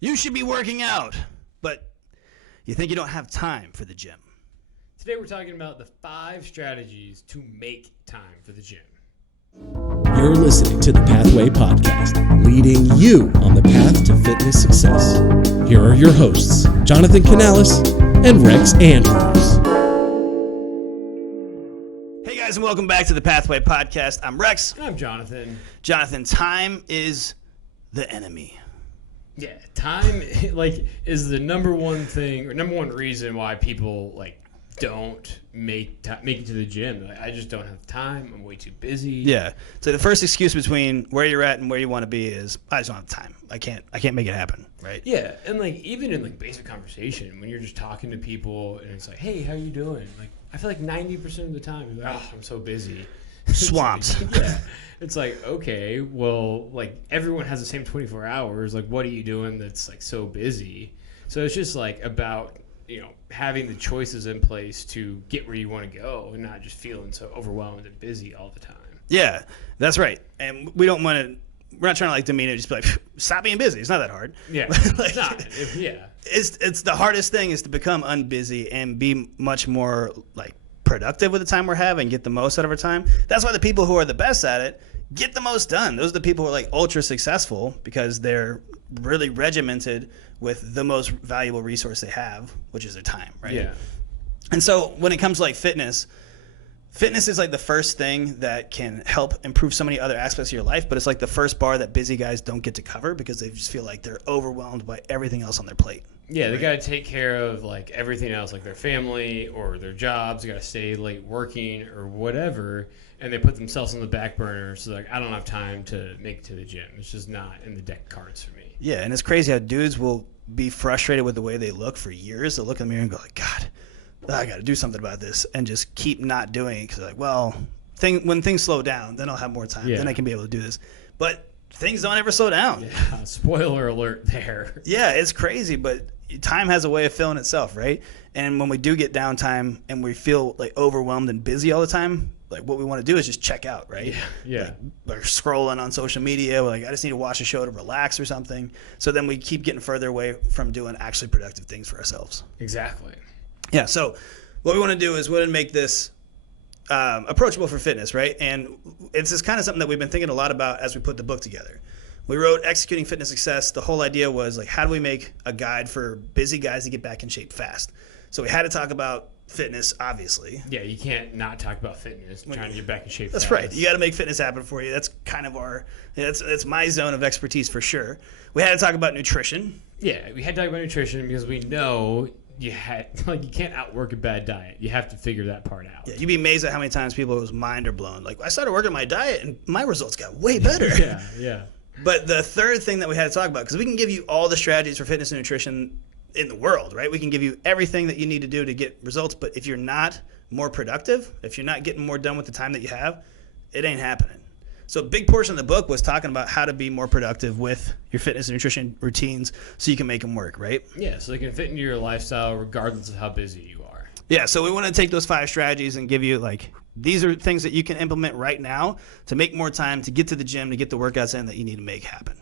You should be working out, but you think you don't have time for the gym. Today we're talking about the 5 strategies to make time for the gym. You're listening to the Pathway Podcast, leading you on the path to fitness success. Here are your hosts, Jonathan Canales and Rex Andrews. Hey guys, and welcome back to the Pathway Podcast. I'm Rex. I'm Jonathan. Jonathan, time is the enemy. Yeah, time is the number one thing or number one reason why people don't make it to the gym. I just don't have time. I'm way too busy. Yeah. So the first excuse between where you're at and where you want to be is I just don't have time. I can't make it happen, right? Yeah, and even in basic conversation, when you're just talking to people and it's like, "Hey, how you doing?" I feel like 90% of the time, you're like, "Oh, I'm so busy." Swamped. Yeah. It's like, okay, well, everyone has the same 24 hours. What are you doing that's so busy? So it's just about, having the choices in place to get where you want to go and not just feeling so overwhelmed and busy all the time. Yeah, that's right. And we're not trying to demean it, just be like, stop being busy. It's not that hard. Yeah. It's not. It's the hardest thing is to become unbusy and be much more productive with the time we're having, get the most out of our time. That's why the people who are the best at it get the most done. Those are the people who are ultra successful because they're really regimented with the most valuable resource they have, which is their time, right? Yeah. And so when it comes to fitness is the first thing that can help improve so many other aspects of your life, but it's the first bar that busy guys don't get to cover because they just feel like they're overwhelmed by everything else on their plate. Yeah, they got to take care of everything else, their family or their jobs. They got to stay late working or whatever, and they put themselves on the back burner. So I don't have time to make it to the gym. It's just not in the deck of cards for me. Yeah, and it's crazy how dudes will be frustrated with the way they look for years. They'll look in the mirror and go God, I got to do something about this, and just keep not doing it because when things slow down, then I'll have more time. Yeah. Then I can be able to do this. But things don't ever slow down. Yeah, spoiler alert there. Yeah, it's crazy, but time has a way of filling itself, right? And when we do get downtime and we feel overwhelmed and busy all the time, what we want to do is just check out, right? Yeah. We're scrolling on social media. We're I just need to watch a show to relax or something. So then we keep getting further away from doing actually productive things for ourselves. Exactly. Yeah, so what we want to do is we want to make this approachable for fitness, right? And it's just kind of something that we've been thinking a lot about as we put the book together. We wrote Executing Fitness Success. The whole idea was how do we make a guide for busy guys to get back in shape fast? So we had to talk about fitness, obviously. Yeah, you can't not talk about fitness, trying to get back in shape That's fast. Right. You got to make fitness happen for you. That's kind of that's my zone of expertise for sure. We had to talk about nutrition. Yeah, we had to talk about nutrition because we know you can't outwork a bad diet. You have to figure that part out. Yeah, you'd be amazed at how many times people's mind are blown. I started working my diet and my results got way better. Yeah. But the third thing that we had to talk about, because we can give you all the strategies for fitness and nutrition in the world, right? We can give you everything that you need to do to get results. But if you're not more productive, if you're not getting more done with the time that you have, it ain't happening. So a big portion of the book was talking about how to be more productive with your fitness and nutrition routines so you can make them work, right? Yeah, so they can fit into your lifestyle regardless of how busy you are. Yeah, so we want to take those 5 strategies and give you these are things that you can implement right now to make more time, to get to the gym, to get the workouts in that you need to make happen.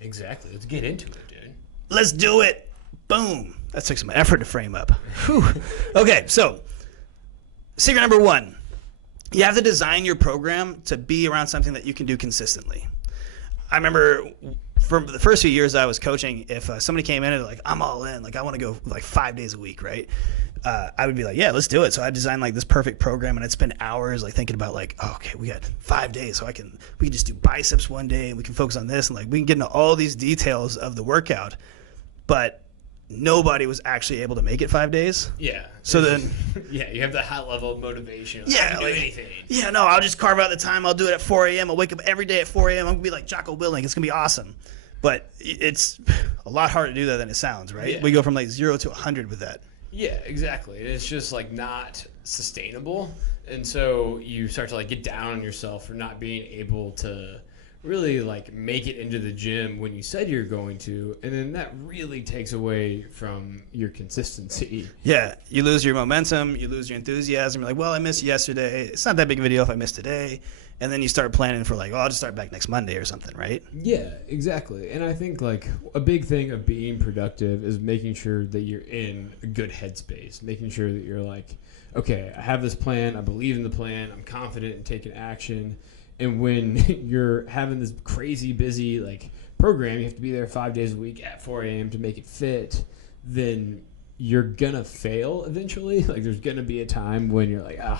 Exactly. Let's get into it, dude. Let's do it. Boom. That took some effort to frame up. Whew. Okay, so secret number 1. You have to design your program to be around something that you can do consistently. I remember for the first few years I was coaching, if somebody came in and I'm all in, I want to go 5 days a week, right? I would be yeah, let's do it. So I designed this perfect program, and I'd spend hours thinking about okay, we got 5 days, so we can just do biceps one day, and we can focus on this, and we can get into all these details of the workout, but nobody was actually able to make it 5 days. Yeah. So then, yeah, you have that high level of motivation. Yeah, I can do anything. Yeah, no, I'll just carve out the time. I'll do it at 4 a.m. I'll wake up every day at 4 a.m. I'm gonna be like Jocko Willink. It's gonna be awesome. But it's a lot harder to do that than it sounds, right? Yeah. We go from 0 to 100 with that. Yeah, exactly. It's just not sustainable, and so you start to get down on yourself for not being able to really like make it into the gym when you said you're going to, and then that really takes away from your consistency. Yeah, you lose your momentum, you lose your enthusiasm. You're like, well, I missed yesterday. It's not that big of a deal if I miss today. And then you start planning for like, oh, I'll just start back next Monday or something, right? Yeah, exactly. And I think like a big thing of being productive is making sure that you're in a good headspace, making sure that you're like, okay, I have this plan, I believe in the plan, I'm confident in taking action. And when you're having this crazy busy like program, you have to be there 5 days a week at 4 a.m. to make it fit, then you're going to fail eventually. Like there's going to be a time when you're like, I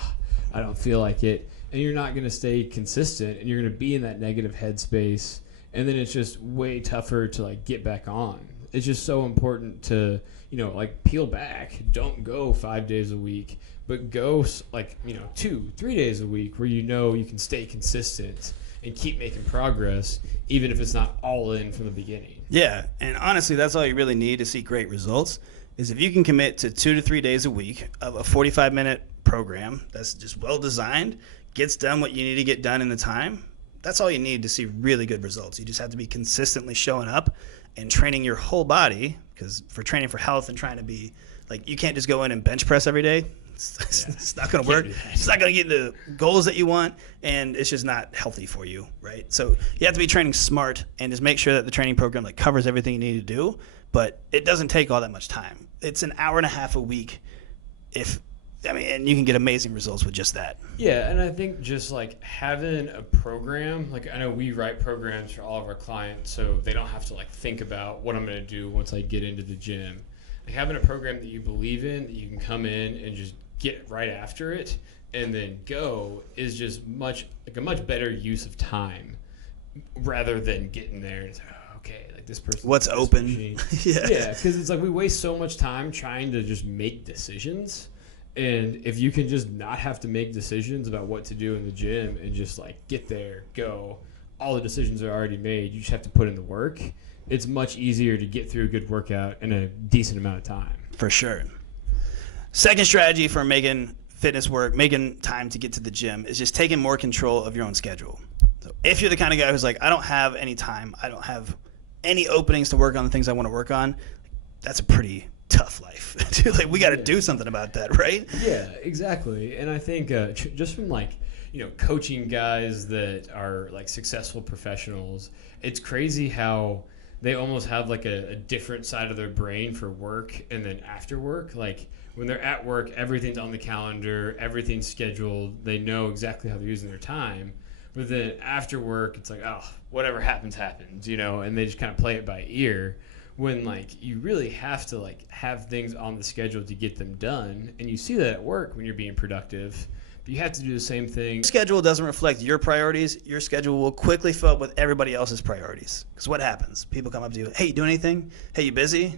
don't feel like it. And you're not going to stay consistent, and you're going to be in that negative headspace. And then it's just way tougher to like get back on. It's just so important to, like peel back. Don't go 5 days a week, but go like, 2-3 days a week where you can stay consistent and keep making progress, even if it's not all in from the beginning. Yeah, and honestly, that's all you really need to see great results is if you can commit to 2 to 3 days a week of a 45-minute program that's just well designed, gets done what you need to get done in the time. That's all you need to see really good results. You just have to be consistently showing up and training your whole body, because for training for health and trying to be like, you can't just go in and bench press every day. It's not going to work. It's not going to get the goals that you want, and it's just not healthy for you, right? So you have to be training smart and just make sure that the training program like covers everything you need to do, but it doesn't take all that much time. It's an hour and a half a week and you can get amazing results with just that. Yeah, and I think just like having a program, like I know we write programs for all of our clients, so they don't have to like think about what I'm going to do once I get into the gym. Like having a program that you believe in, that you can come in and just get right after it and then go, is just a much better use of time rather than getting there and say, okay, like this person. What's open? Yeah, because it's like we waste so much time trying to just make decisions. And if you can just not have to make decisions about what to do in the gym and just like get there, go, all the decisions are already made. You just have to put in the work. It's much easier to get through a good workout in a decent amount of time. For sure. Second strategy for making fitness work, making time to get to the gym, is just taking more control of your own schedule. So if you're the kind of guy who's like, I don't have any time, I don't have any openings to work on the things I want to work on, that's a pretty tough life. Like we got to do something about that, right? Yeah, exactly. And I think just from like, coaching guys that are like successful professionals, it's crazy how they almost have like a different side of their brain for work and then after work. Like when they're at work, everything's on the calendar, everything's scheduled. They know exactly how they're using their time. But then after work, it's like, whatever happens, and they just kind of play it by ear. When like you really have to like have things on the schedule to get them done, and you see that at work when you're being productive, but you have to do the same thing. Your schedule doesn't reflect your priorities. Your schedule will quickly fill up with everybody else's priorities. Because what happens? People come up to you, hey, you doing anything? Hey, you busy?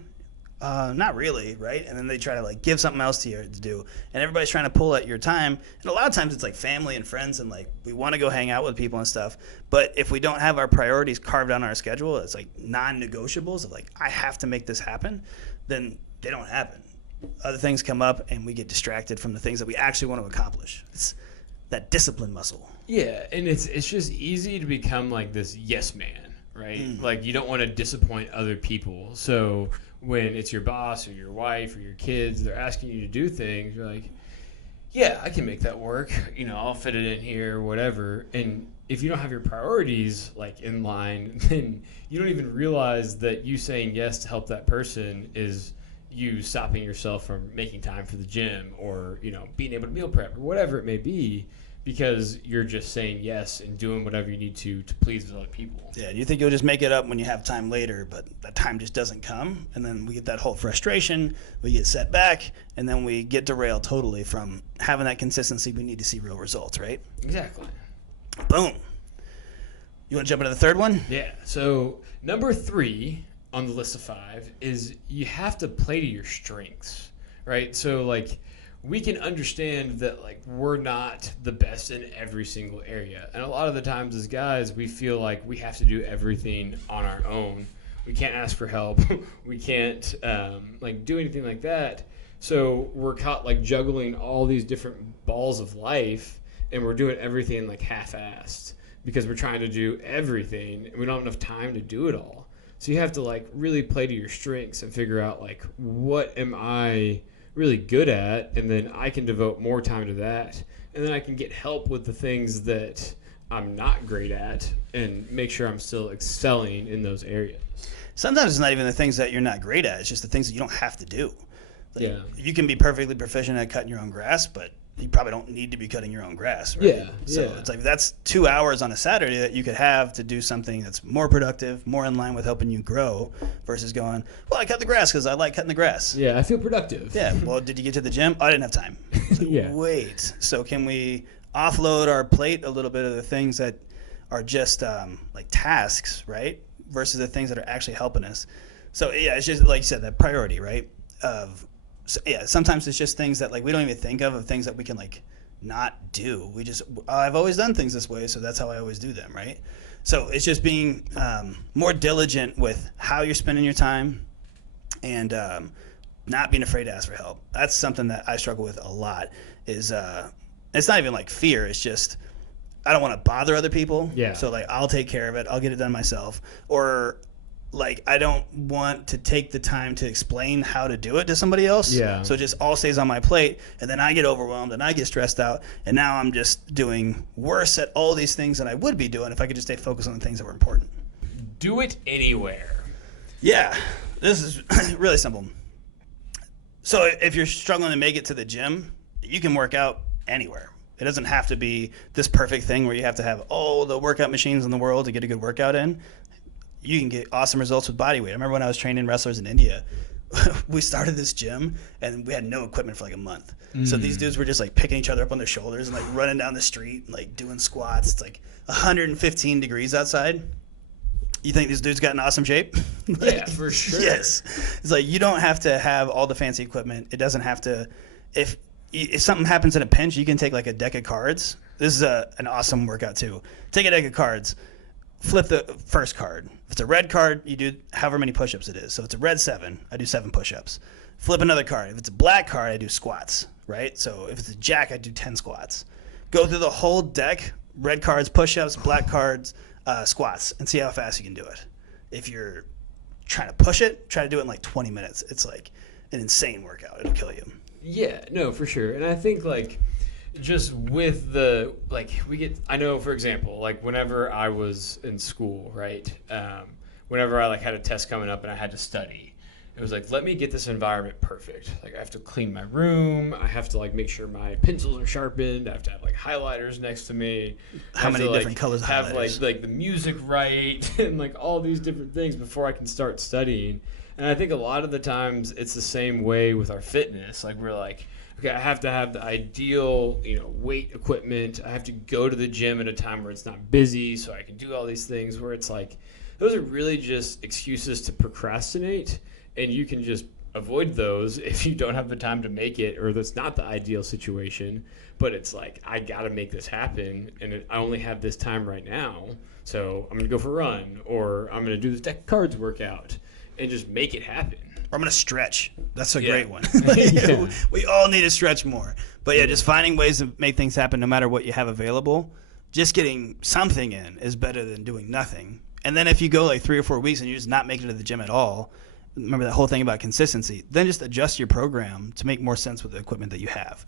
Not really, right? And then they try to like give something else to you to do, and everybody's trying to pull at your time. And a lot of times it's like family and friends, and like we want to go hang out with people and stuff. But if we don't have our priorities carved on our schedule, it's like non-negotiables of like I have to make this happen, then they don't happen. Other things come up, and we get distracted from the things that we actually want to accomplish. It's that discipline muscle. Yeah, and it's just easy to become like this yes man, right? Like you don't want to disappoint other people, so when it's your boss or your wife or your kids, they're asking you to do things, you're like, yeah, I can make that work. I'll fit it in here, whatever. And if you don't have your priorities like in line, then you don't even realize that you saying yes to help that person is you stopping yourself from making time for the gym or, being able to meal prep or whatever it may be, because you're just saying yes and doing whatever you need to please other people. Yeah, you think you'll just make it up when you have time later, but that time just doesn't come, and then we get that whole frustration, we get set back, and then we get derailed totally from having that consistency. We need to see real results, right? Exactly. Boom. You want to jump into the third one? Yeah, so number 3 on the list of 5 is you have to play to your strengths, right? So like we can understand that like we're not the best in every single area, and a lot of the times as guys we feel like we have to do everything on our own. We can't ask for help. We can't like do anything like that. So we're caught like juggling all these different balls of life, and we're doing everything like half-assed. because we're trying to do everything and we don't have enough time to do it all. So you have to like really play to your strengths and figure out like, what am I really good at? And then I can devote more time to that. And then I can get help with the things that I'm not great at and make sure I'm still excelling in those areas. Sometimes it's not even the things that you're not great at. It's just the things that you don't have to do. Like, Yeah. You can be perfectly proficient at cutting your own grass, but you probably don't need to be cutting your own grass, right? Yeah, So yeah. it's like that's 2 hours on a Saturday that you could have to do something that's more productive, more in line with helping you grow versus going, well, I cut the grass because I like cutting the grass. Yeah, I feel productive. Yeah. Well, did you get to the gym? I didn't have time. It's like, Yeah. Wait. So can we offload our plate a little bit of the things that are just like tasks, right? Versus the things that are actually helping us. So yeah, it's just like you said, that priority, right? Sometimes it's just things that like we don't even think of things that we can like not do. We just I've always done things this way, so that's how I always do them, right? So it's just being more diligent with how you're spending your time, and not being afraid to ask for help. That's something that I struggle with a lot. Is it's not even like fear. It's just I don't want to bother other people. Yeah. So like I'll take care of it. I'll get it done myself. Or like I don't want to take the time to explain how to do it to somebody else. Yeah. So it just all stays on my plate, and then I get overwhelmed and I get stressed out, and now I'm just doing worse at all these things than I would be doing if I could just stay focused on the things that were important. Do it anywhere. Yeah, this is really simple. So if you're struggling to make it to the gym, you can work out anywhere. It doesn't have to be this perfect thing where you have to have all the workout machines in the world to get a good workout in. You can get awesome results with body weight. I remember when I was training wrestlers in India, we started this gym and we had no equipment for like a month. So these dudes were just like picking each other up on their shoulders and like running down the street and like doing squats. It's like 115 degrees outside. You think these dudes got in awesome shape? Yeah, for sure. Yes. It's like you don't have to have all the fancy equipment. It doesn't have to. If something happens in a pinch, you can take like a deck of cards. This is an awesome workout too. Take a deck of cards. Flip the first card. If it's a red card, you do however many push-ups it is. So if it's a red 7, I do 7 push-ups. Flip another card. If it's a black card, I do squats, right? So if it's a jack, I do 10 squats. Go through the whole deck, red cards, push-ups, black cards, squats, and see how fast you can do it. If you're trying to push it, try to do it in like 20 minutes. It's like an insane workout. It'll kill you. Yeah, no, for sure. And I think like just with the like I know, for example, like whenever I was in school, right, whenever I like had a test coming up and I had to study, it was like, let me get this environment perfect. Like I have to clean my room, I have to like make sure my pencils are sharpened, I have to have like highlighters next to me, How many different colors of have highlighters? like the music right and like all these different things before I can start studying. And I think a lot of the times it's the same way with our fitness. Like we're like, okay, I have to have the ideal, weight equipment. I have to go to the gym at a time where it's not busy so I can do all these things, where it's like, those are really just excuses to procrastinate, and you can just avoid those if you don't have the time to make it, or that's not the ideal situation. But it's like, I got to make this happen, and I only have this time right now, so I'm going to go for a run, or I'm going to do this deck of cards workout, and just make it happen. Or I'm going to stretch. That's a Yeah. great one. Yeah. We all need to stretch more. But yeah, just finding ways to make things happen no matter what you have available. Just getting something in is better than doing nothing. And then if you go like 3 or 4 weeks and you're just not making it to the gym at all, remember that whole thing about consistency, then just adjust your program to make more sense with the equipment that you have.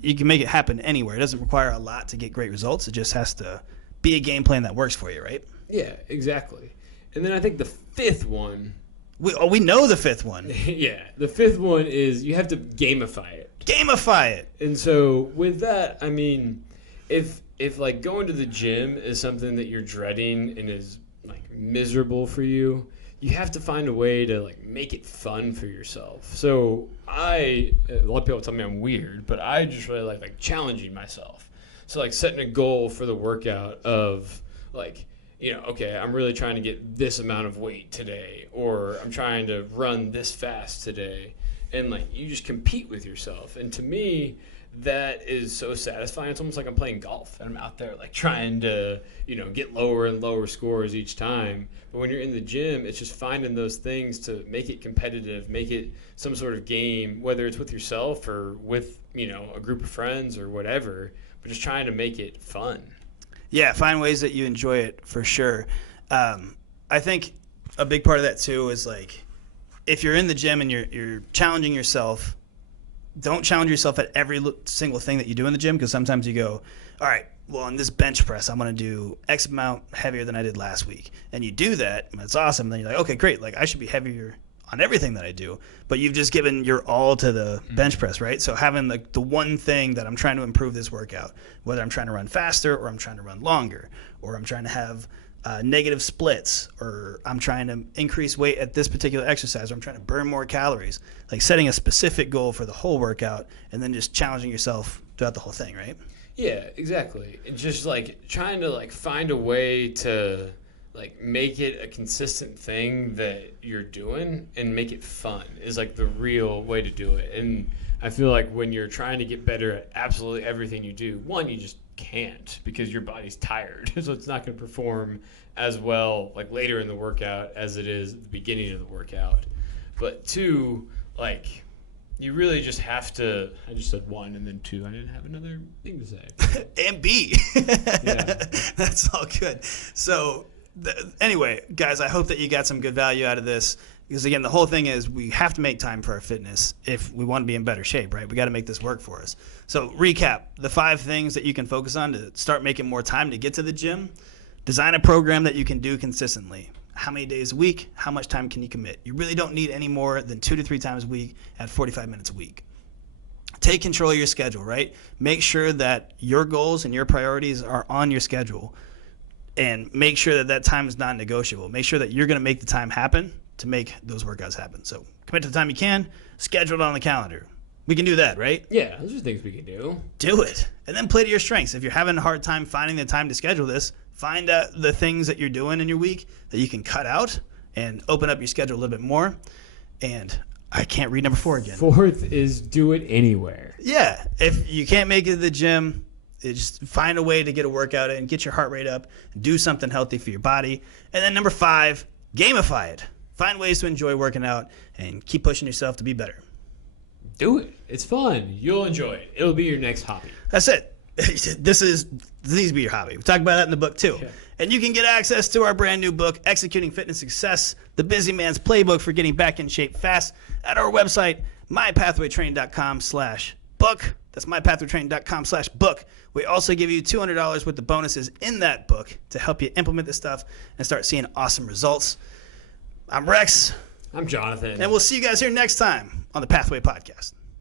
You can make it happen anywhere. It doesn't require a lot to get great results. It just has to be a game plan that works for you, right? Yeah, exactly. And then I think the fifth one, We know the fifth one. yeah, the fifth one is you have to gamify it. Gamify it. And so with that, I mean, if like going to the gym is something that you're dreading and is like miserable for you, you have to find a way to like make it fun for yourself. So a lot of people tell me I'm weird, but I just really like challenging myself. So like setting a goal for the workout of like, okay, I'm really trying to get this amount of weight today, or I'm trying to run this fast today. And like, you just compete with yourself. And to me, that is so satisfying. It's almost like I'm playing golf and I'm out there like trying to, get lower and lower scores each time. But when you're in the gym, it's just finding those things to make it competitive, make it some sort of game, whether it's with yourself or with, a group of friends or whatever, but just trying to make it fun. Yeah, find ways that you enjoy it for sure. I think a big part of that too is like if you're in the gym and you're challenging yourself, don't challenge yourself at every single thing that you do in the gym, because sometimes you go, all right, well, on this bench press, I'm going to do X amount heavier than I did last week. And you do that, and that's awesome. And then you're like, okay, great. Like, I should be heavier on everything that I do. But you've just given your all to the bench press, right? So having the one thing that I'm trying to improve this workout, whether I'm trying to run faster or I'm trying to run longer, or I'm trying to have negative splits, or I'm trying to increase weight at this particular exercise, or I'm trying to burn more calories, like setting a specific goal for the whole workout and then just challenging yourself throughout the whole thing, right? Yeah, exactly. And just like trying to like find a way to like make it a consistent thing that you're doing and make it fun is like the real way to do it. And I feel like when you're trying to get better at absolutely everything you do, one, you just can't because your body's tired. So it's not going to perform as well like later in the workout as it is at the beginning of the workout. But two, like you really just have to. I just said one and then two. I didn't have another thing to say. And B. Yeah. That's all good. So anyway, guys, I hope that you got some good value out of this. Because, again, the whole thing is we have to make time for our fitness if we want to be in better shape, right? We got to make this work for us. So recap, the 5 things that you can focus on to start making more time to get to the gym. Design a program that you can do consistently. How many days a week? How much time can you commit? You really don't need any more than 2 to 3 times a week at 45 minutes a week. Take control of your schedule, right? Make sure that your goals and your priorities are on your schedule. And make sure that time is non-negotiable. Make sure that you're going to make the time happen to make those workouts happen. So commit to the time you can, schedule it on the calendar. We can do that, right? Yeah, those are things we can do. Do it. And then play to your strengths. If you're having a hard time finding the time to schedule this, find the things that you're doing in your week that you can cut out and open up your schedule a little bit more. And I can't read number 4 again. 4th is do it anywhere. Yeah. If you can't make it to the gym, just find a way to get a workout in, get your heart rate up, do something healthy for your body. And then number 5, gamify it. Find ways to enjoy working out and keep pushing yourself to be better. Do it. It's fun. You'll enjoy it. It'll be your next hobby. That's it. This needs to be your hobby. We talk about that in the book too. Yeah. And you can get access to our brand new book, Executing Fitness Success, the Busy Man's Playbook for Getting Back in Shape Fast, at our website, mypathwaytraining.com/book. That's mypathwaytraining.com/book. We also give you $200 worth of bonuses in that book to help you implement this stuff and start seeing awesome results. I'm Rex. I'm Jonathan. And we'll see you guys here next time on the Pathway Podcast.